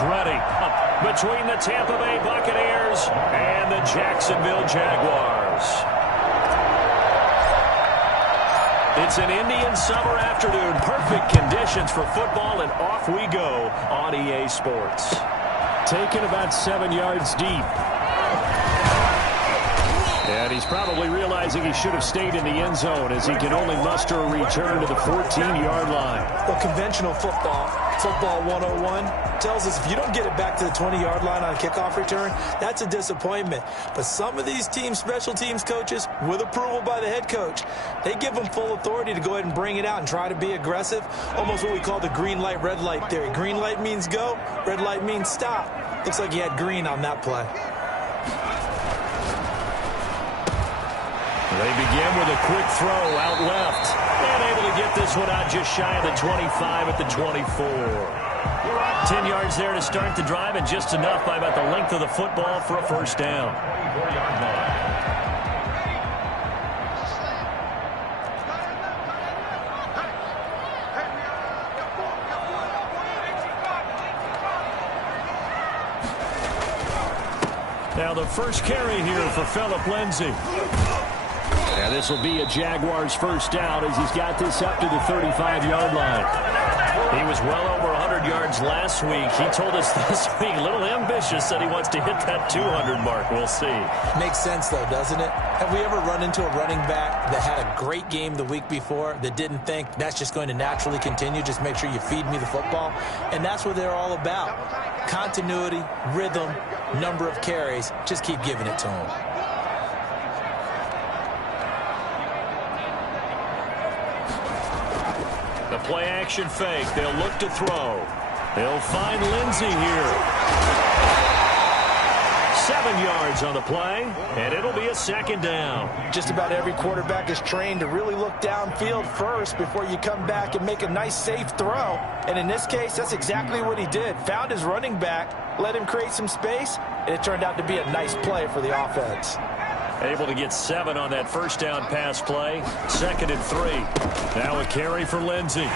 is ready. Between the Tampa Bay Buccaneers and the Jacksonville Jaguars. It's an Indian summer afternoon. Perfect conditions for football, and off we go on EA Sports. Taken about 7 yards deep. And he's probably realizing he should have stayed in the end zone as he can only muster a return to the 14-yard line. Well, conventional football 101, tells us if you don't get it back to the 20-yard line on a kickoff return, that's a disappointment. But some of these special teams coaches, with approval by the head coach, they give them full authority to go ahead and bring it out and try to be aggressive. Almost what we call the green light, red light theory. Green light means go, red light means stop. Looks like he had green on that play. They begin with a quick throw out left. And able to get this one out just shy of the 25 at the 24. 10 yards there to start the drive, and just enough by about the length of the football for a first down. Now the first carry here for Phillip Lindsay. And this will be a Jaguars first down as he's got this up to the 35-yard line. He was well over 100 yards last week. He told us this week, a little ambitious, that he wants to hit that 200 mark. We'll see. Makes sense, though, doesn't it? Have we ever run into a running back that had a great game the week before that didn't think that's just going to naturally continue? Just make sure you feed me the football. And that's what they're all about. Continuity, rhythm, number of carries. Just keep giving it to him. The play-action fake. They'll look to throw. They'll find Lindsay here. 7 yards on the play, and it'll be a second down. Just about every quarterback is trained to really look downfield first before you come back and make a nice, safe throw. And in this case, that's exactly what he did. Found his running back, let him create some space, and it turned out to be a nice play for the offense. Able to get 7 on that first down pass play. 2nd and 3. Now a carry for Lindsay.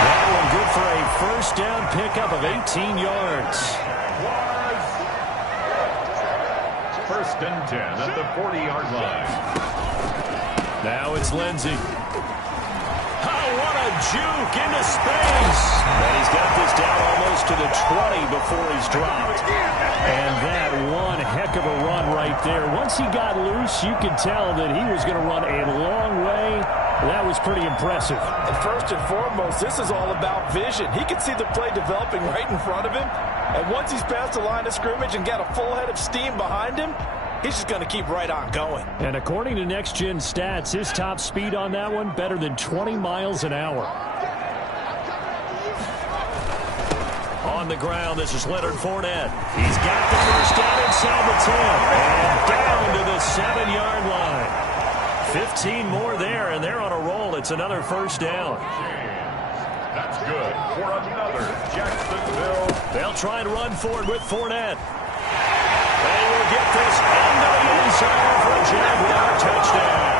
That one good for a first down pickup of 18 yards. First and 10 at the 40-yard line. Now it's Lindsay. Oh, what a juke into space. And he's got this down almost to the 20 before he's dropped. And that one heck of a run right there. Once he got loose, you could tell that he was going to run a long way. That was pretty impressive. And first and foremost, this is all about vision. He could see the play developing right in front of him. And once he's past the line of scrimmage and got a full head of steam behind him, he's just going to keep right on going. And according to Next Gen Stats, his top speed on that one, better than 20 miles an hour. On the ground, this is Leonard Fournette. He's got the first down inside the 10. And down to the 7-yard line. 15 more there, and they're on a roll. It's another first down. That's good for another Jacksonville. They'll try and run forward with Fournette. They will get this into the end zone for a Jaguar touchdown.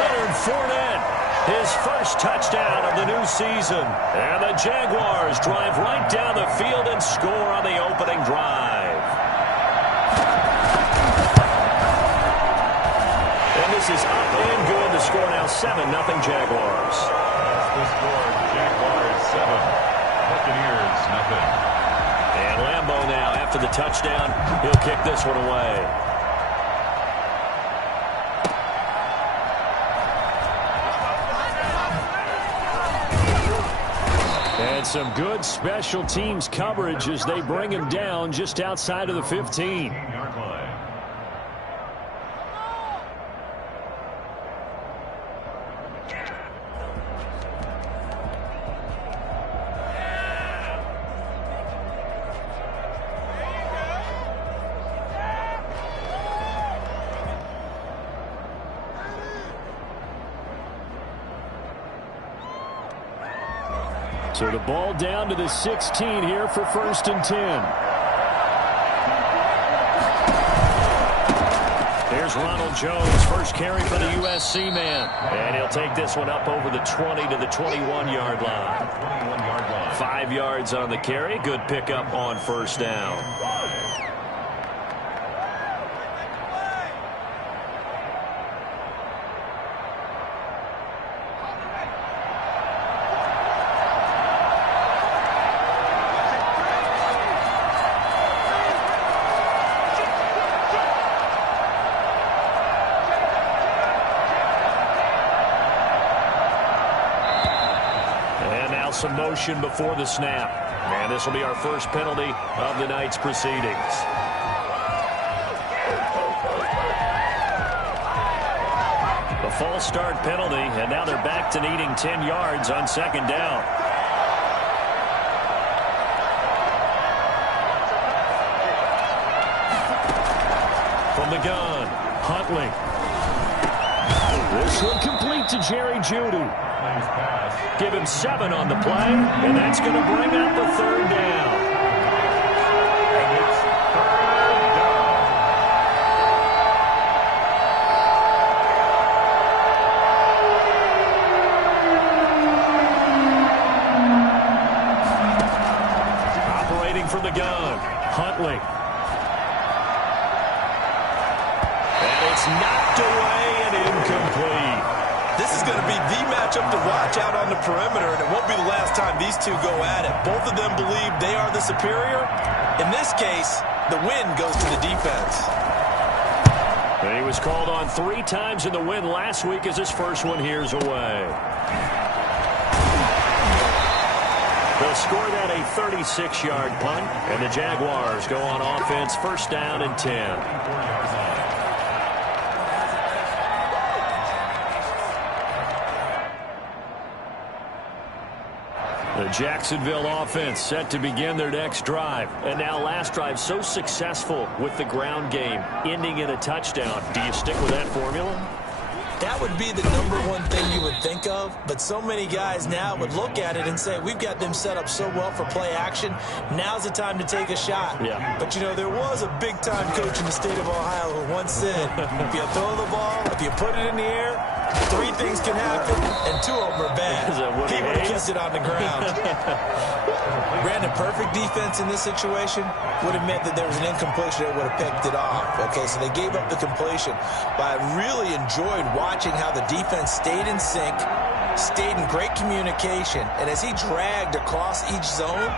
Leonard Fournette, his first touchdown of the new season. And the Jaguars drive right down the field and score on the opening drive. And this is up and good. The score now 7-0 Jaguars. That's the score. Jaguars 7. Buccaneers nothing. And Lambeau now, after the touchdown, he'll kick this one away. And some good special teams coverage as they bring him down just outside of the 15. Yard line. So the ball down to the 16 here for 1st and 10. Here's Ronald Jones, first carry for the USC man. And he'll take this one up over the 20 to the 21-yard line. 21-yard line. 5 yards on the carry. Good pickup on first down. Some motion before the snap. And this will be our first penalty of the night's proceedings. A false start penalty, and now they're back to needing 10 yards on second down. From the gun, Huntley. This one complete to Jerry Jeudy. Give him 7 on the play, and that's going to bring up the third down. Operating from the gun, Huntley. And it's knocked away and incomplete. This is going to be the matchup to watch out on the perimeter, and it won't be the last time these two go at it. Both of them believe they are the superior. In this case, the win goes to the defense. He was called on 3 times in the win last week as his first one here's away. They'll score that a 36-yard punt, and the Jaguars go on offense, first down and 10. The Jacksonville offense set to begin their next drive. And now last drive so successful with the ground game, ending in a touchdown. Do you stick with that formula? That would be the #1 thing you would think of, but so many guys now would look at it and say, we've got them set up so well for play action, now's the time to take a shot. Yeah. But, you know, there was a big-time coach in the state of Ohio who once said, if you throw the ball, if you put it in the air, 3 things can happen, and 2 of them are bad. He would have kept it on the ground. Brandon, perfect defense in this situation would have meant that there was an incompletion that would have picked it off. Okay, so they gave up the completion. But I really enjoyed watching how the defense stayed in sync, stayed in great communication, and as he dragged across each zone,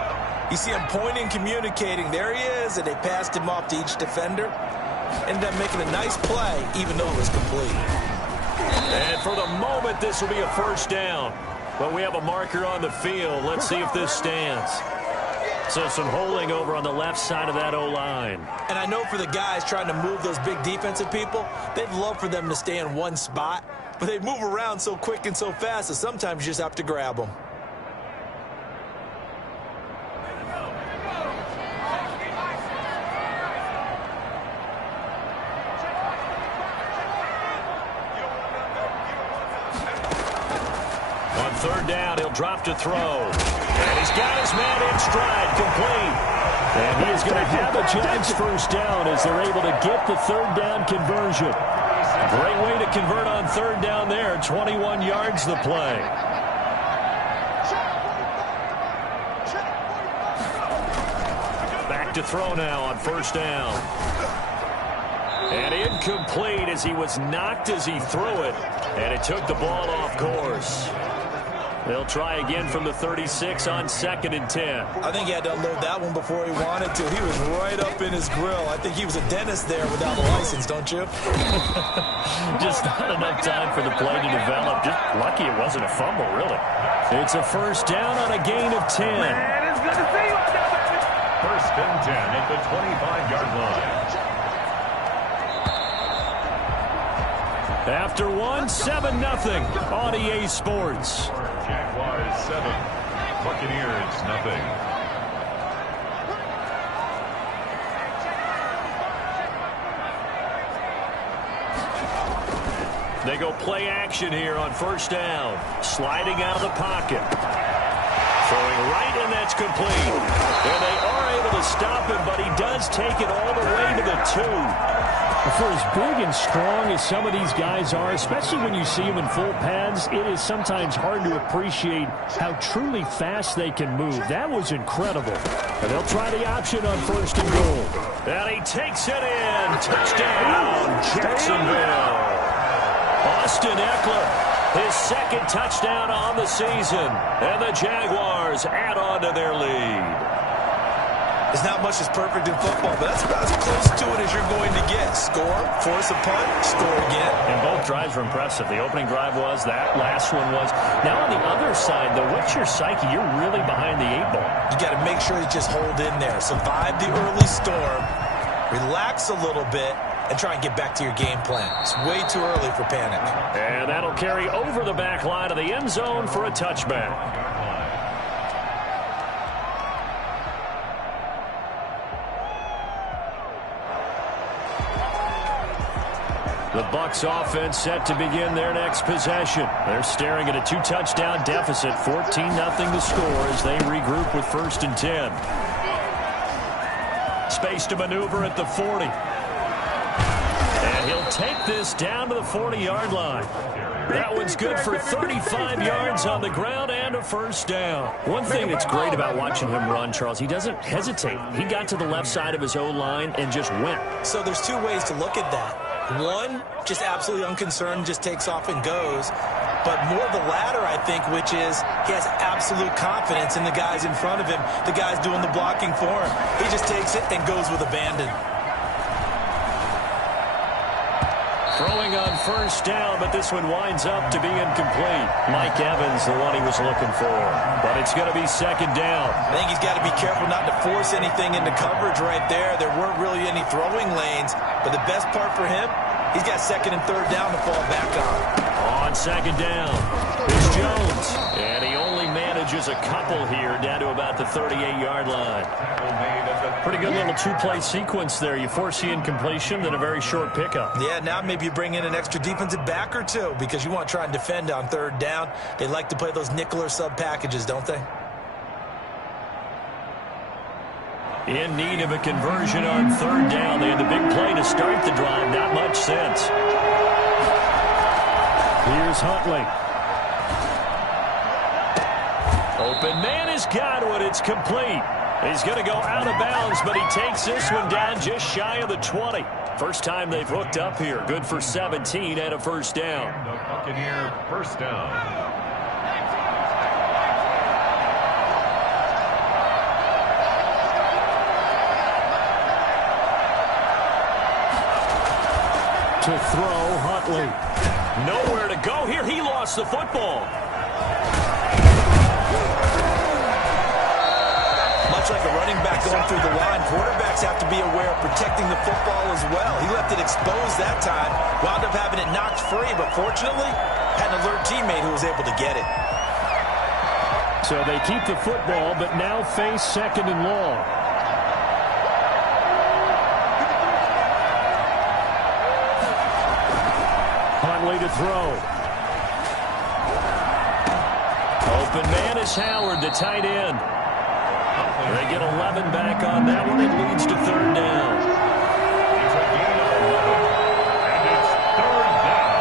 you see him pointing, communicating. There he is, and they passed him off to each defender. Ended up making a nice play, even though it was complete. And for the moment, this will be a first down. But we have a marker on the field. Let's see if this stands. So some holding over on the left side of that O-line. And I know for the guys trying to move those big defensive people, they'd love for them to stay in one spot. But they move around so quick and so fast that sometimes you just have to grab them. Third down, he'll drop to throw. And he's got his man in stride, complete. And he is going to have a Jags first down as they're able to get the third down conversion. Great way to convert on third down there. 21 yards the play. Back to throw now on first down. And incomplete as he was knocked as he threw it. And it took the ball off course. They'll try again from the 36 on 2nd and 10. I think he had to unload that one before he wanted to. He was right up in his grill. I think he was a dentist there without a license, don't you? Just not enough time for the play to develop. Just lucky it wasn't a fumble, really. It's a first down on a gain of 10. Man, it's good to see you out there, baby. First and 10 at the 25-yard line. After 7-0 on EA Sports. Jaguars 7, Buccaneers nothing. They go play action here on first down. Sliding out of the pocket. Throwing right, and that's complete. And they are able to stop him, but he does take it all the way to the 2. For as big and strong as some of these guys are, especially when you see them in full pads, it is sometimes hard to appreciate how truly fast they can move. That was incredible. And they'll try the option on 1st and goal. And he takes it in. Touchdown, Jacksonville. Austin Eckler, his 2nd touchdown on the season. And the Jaguars add on to their lead. There's not much that's perfect in football, but that's about as close to it as you're going to get. Score, force a punt, score again. And both drives were impressive. The opening drive was, that last one was. Now on the other side, though, what's your psyche? You're really behind the 8 ball. You got to make sure you just hold in there. Survive the early storm, relax a little bit, and try and get back to your game plan. It's way too early for panic. And that'll carry over the back line of the end zone for a touchback. The Bucs offense set to begin their next possession. They're staring at a 2-touchdown deficit, 14-0 to score as they regroup with 1st and 10. Space to maneuver at the 40. And he'll take this down to the 40-yard line. That one's good for 35 yards on the ground and a 1st down. One thing that's great about watching him run, Charles, he doesn't hesitate. He got to the left side of his O-line and just went. So there's 2 ways to look at that. One, just absolutely unconcerned, just takes off and goes. But more the latter, I think, which is he has absolute confidence in the guys in front of him, the guys doing the blocking for him. He just takes it and goes with abandon. Throwing on 1st down, but this one winds up to be incomplete. Mike Evans, the one he was looking for. But it's going to be 2nd down. I think he's got to be careful not to force anything into coverage right there. There weren't really any throwing lanes. But the best part for him, he's got 2nd and 3rd down to fall back on. On 2nd down, it's Jones. And he only manages a couple here down to about the 38-yard line. Pretty good little 2-play sequence there. You force the incompletion, then a very short pickup. Yeah, now maybe you bring in an extra defensive back or 2 because you want to try and defend on 3rd down. They like to play those nickel or sub packages, don't they? In need of a conversion on 3rd down. They had the big play to start the drive. Not much sense. Here's Huntley. Open man has got one. It's complete. He's going to go out of bounds, but he takes this one down just shy of the 20. First time they've hooked up here. Good for 17 and a 1st down. The Buccaneer 1st down. To throw, Huntley. Nowhere to go here. He lost the football. Much like a running back going through the line, quarterbacks have to be aware of protecting the football as well. He left it exposed that time, wound up having it knocked free, but fortunately, had an alert teammate who was able to get it. So they keep the football, but now face 2nd and long. Huntley to throw. Open man is Howard, the tight end. They get 11 back on that one. It leads to 3rd down. It's a gain of 11, and it's 3rd down.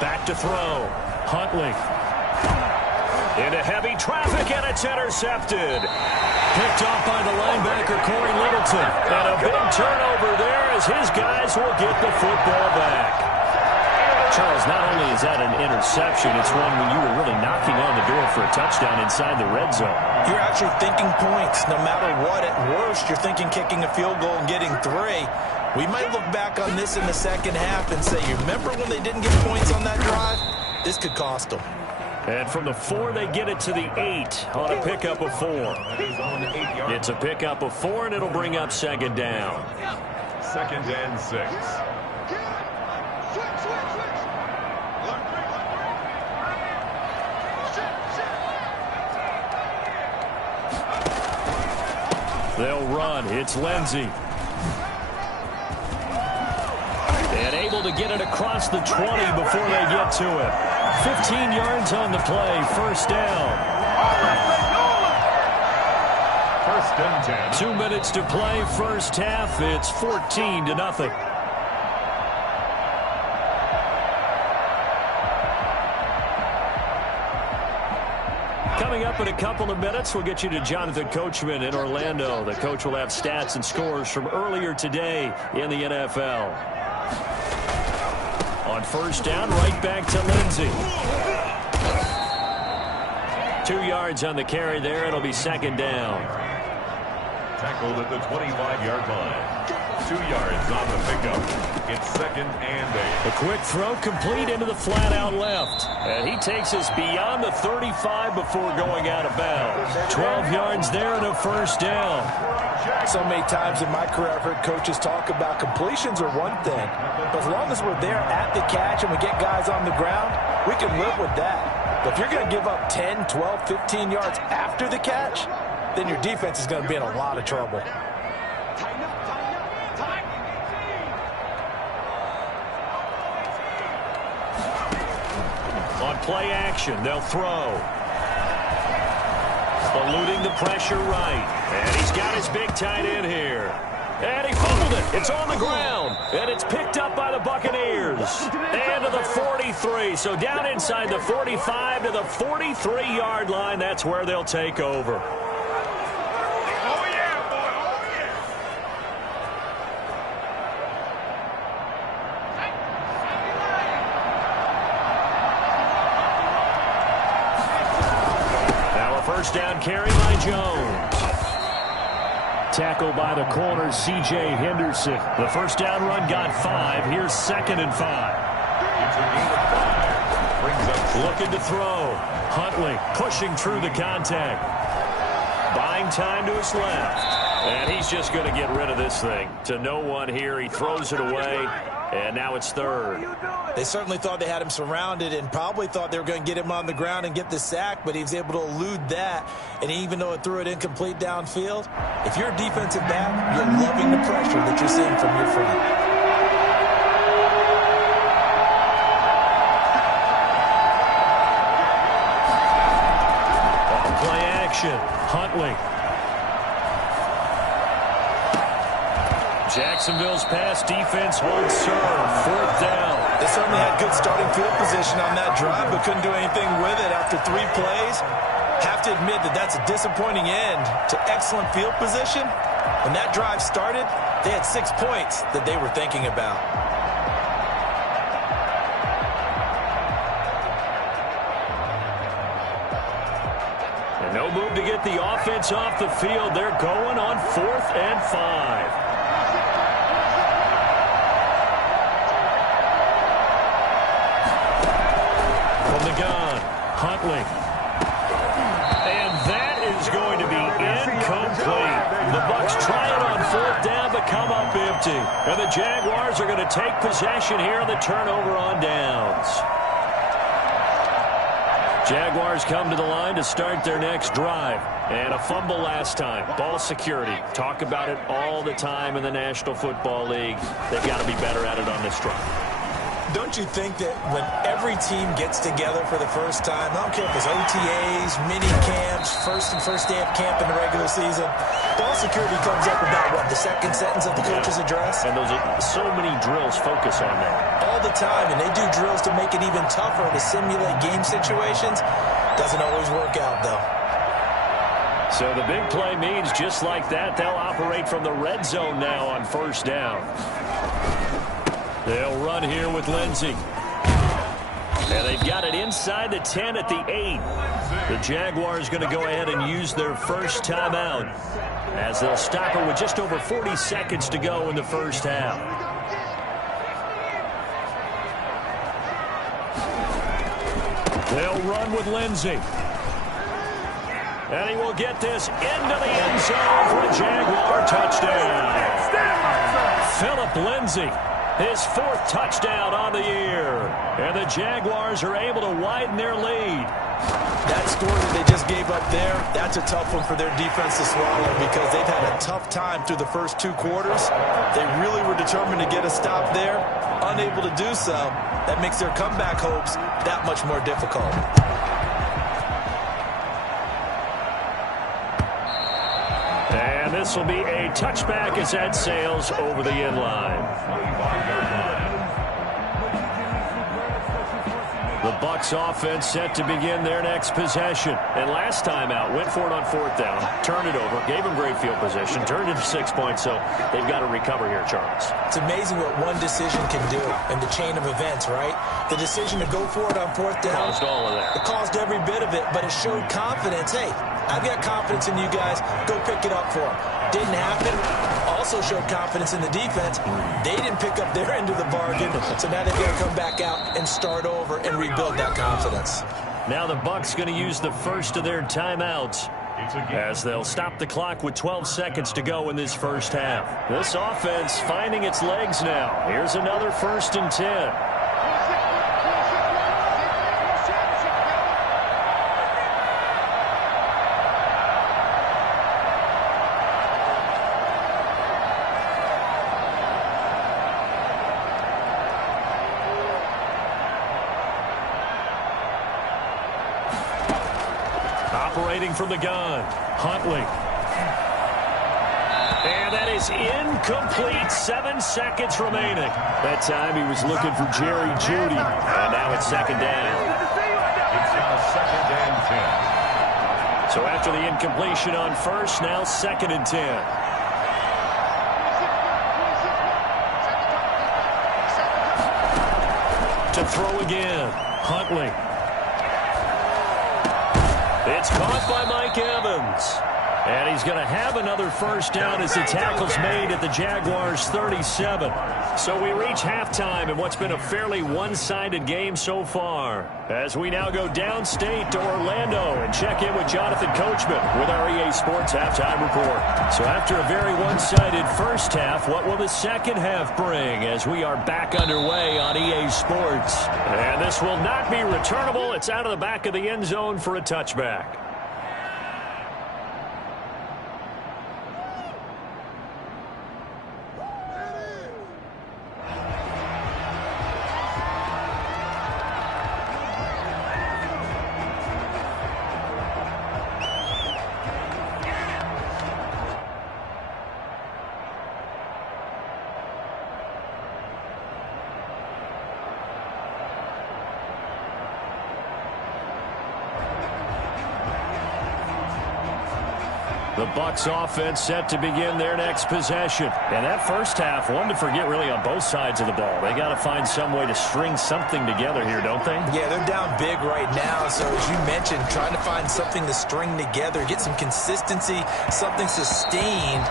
Back to throw. Huntley. Into heavy traffic, and it's intercepted. Picked off by the linebacker, Corey Littleton. And a big turnover there as his guys will get the football back. Charles, not only is that an interception, it's one when you were really knocking on the door for a touchdown inside the red zone. You're actually thinking points. No matter what, at worst, you're thinking kicking a field goal and getting 3. We might look back on this in the second half and say, you remember when they didn't get points on that drive? This could cost them. And from the 4, they get it to the 8 on a pickup of 4. It's a pickup of 4, and it'll bring up 2nd down. 2nd and 6. They'll run. It's Lindsey. And able to get it across the 20 before they get to it. 15 yards on the play. First down. First and 10. 2 minutes to play. First half. It's 14-0. Coming up in a couple of minutes, we'll get you to Jonathan Coachman in Orlando. The coach will have stats and scores from earlier today in the NFL. On first down, right back to Lindsey. 2 yards on the carry there. It'll be second down. Tackled at the 25-yard line. 2 yards on the pickup. It's second and 8. A quick throw complete into the flat out left. And he takes us beyond the 35 before going out of bounds. 12 yards there and a first down. So many times in my career I've heard coaches talk about completions are one thing. But as long as we're there at the catch and we get guys on the ground, we can live with that. But if you're going to give up 10, 12, 15 yards after the catch, then your defense is going to be in a lot of trouble. On play action, they'll throw. Eluding the pressure right. And he's got his big tight end here. And he fumbled it. It's on the ground. And it's picked up by the Buccaneers. And to the 43. So down inside the 45 to the 43-yard line. That's where they'll take over. First down carry by Jones. Tackle by the corner, C.J. Henderson. The first down run got 5. Here's second and 5. It's a gain of 5. Brings up looking to throw. Huntley pushing through the contact. Buying time to his left. And he's just going to get rid of this thing. To no one here. He throws it away. And now it's third. They certainly thought they had him surrounded and probably thought they were going to get him on the ground and get the sack, but he was able to elude that. And even though it threw it incomplete downfield, if you're a defensive back, you're loving the pressure that you're seeing from your front. Play action. Huntley. Jacksonville's pass defense holds serve. Fourth down. They certainly had good starting field position on that drive, but couldn't do anything with it after 3 plays. Have to admit that that's a disappointing end to excellent field position. When that drive started, they had 6 points that they were thinking about. And no move to get the offense off the field. They're going on 4th and 5. Huntley. And that is going to be incomplete. The Bucs try it on 4th down, but come up empty. And the Jaguars are going to take possession here on the turnover on downs. Jaguars come to the line to start their next drive. And a fumble last time. Ball security. Talk about it all the time in the National Football League. They've got to be better at it on this drive. Don't you think that when every team gets together for the first time, I don't care if it's OTAs, mini camps, first day of camp in the regular season, ball security comes up about, what, the second sentence of the coach's address? And those are so many drills focus on that. All the time, and they do drills to make it even tougher to simulate game situations. Doesn't always work out, though. So the big play means just like that, they'll operate from the red zone now on first down. They'll run here with Lindsey. And they've got it inside the 10 at the 8. The Jaguars going to go ahead and use their first timeout as they'll stop it with just over 40 seconds to go in the first half. They'll run with Lindsey. And he will get this into the end zone for a Jaguar touchdown. Philip Lindsey. His 4th touchdown on the year. And the Jaguars are able to widen their lead. That score that they just gave up there, that's a tough one for their defense to swallow because they've had a tough time through the first 2 quarters. They really were determined to get a stop there, unable to do so. That makes their comeback hopes that much more difficult. And this will be a touchback as that sails over the end line. The Bucs offense set to begin their next possession. And last time out, went for it on 4th down, turned it over, gave them great field position, turned it to 6 points, so they've got to recover here, Charles. It's amazing what one decision can do in the chain of events, right? The decision to go for it on 4th down. Caused all of that. It caused every bit of it, but it showed confidence. Hey, I've got confidence in you guys. Go pick it up for them. Didn't happen. Also showed confidence in the defense. They didn't pick up their end of the bargain, so now they've got to come back out and start over and rebuild that confidence. Now the Bucs going to use the first of their timeouts as they'll stop the clock with 12 seconds to go in this first half. This offense finding its legs now. Here's another 1st and 10. Operating from the gun, Huntley. And that is incomplete. 7 seconds remaining. That time he was looking for Jerry Jeudy. And now it's 2nd down. It's now 2nd and 10. So after the incompletion on 1st, now 2nd and 10. To throw again, Huntley. It's caught by Mike Evans. And he's going to have another 1st down as the tackle's made at the Jaguars' 37. So we reach halftime in what's been a fairly one-sided game so far. As we now go downstate to Orlando and check in with Jonathan Coachman with our EA Sports Halftime Report. So after a very one-sided first half, what will the second half bring as we are back underway on EA Sports? And this will not be returnable. It's out of the back of the end zone for a touchback. The Bucs offense set to begin their next possession. And that first half, one to forget really on both sides of the ball. They got to find some way to string something together here, don't they? Yeah, they're down big right now. So as you mentioned, trying to find something to string together, get some consistency, something sustained,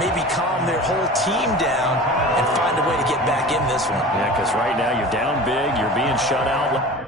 maybe calm their whole team down and find a way to get back in this one. Yeah, because right now you're down big, you're being shut out.